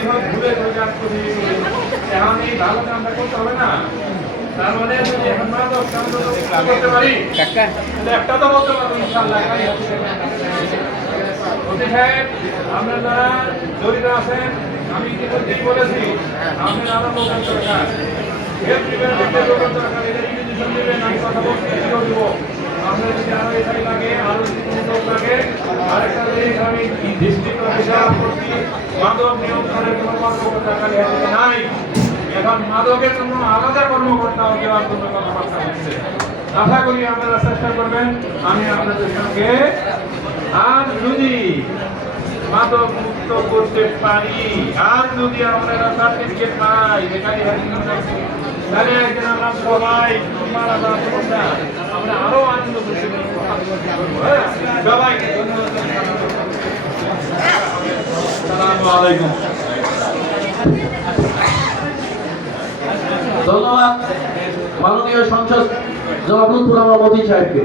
আমি সব ভুলে করে কাজ করি, এখন এই ভালো কামটা করতে হবে না। তার মানে যদি এখন মাদক করতে পারি, একটা তো বলতে পারবো ইনশাআল্লাহ। অতি সাহেব, আপনারা যারা জড়িত আছেন, আমি ইতিমধ্যেই বলেছি, আপনার আরো লোক দরকার, হেলথ ডিপার্টমেন্টের লোক দরকার, এটা ইনভিটেশন দেবেন, আমি কথা বলতে শুরু দেবো। আপনার যদি আরো এটাই লাগে, আরো যদি কোনো লোক লাগে, আরেকটা জিনিস আমি ডিস্ট্রিক্ট অফিসার করছি, মাদক নিয়ন্ত্রণের কোনো কর্মকর্তা খালি হাতে নাই। এখন মাদকের জন্য আলাদা কর্মকর্তাও দেওয়ার জন্য কথাবার্তা হচ্ছে। আশা করি আপনারা চেষ্টা করবেন, আমি আপনাদের সঙ্গে। আর যদি মাদক মুক্ত করতে পারি, আর যদি আপনারা সার্টিফিকেট পাই, এখানে তাহলে একদিন আমরা সবাই মারা যাওয়ার সমস্যা, আমরা আরো আনন্দ করতে পারবো। সবাইকে ধন্যবাদ। ধন্যবাদ মাননীয় সংসদ জনাব লুৎফুর রহমান মতিন সাহেবকে।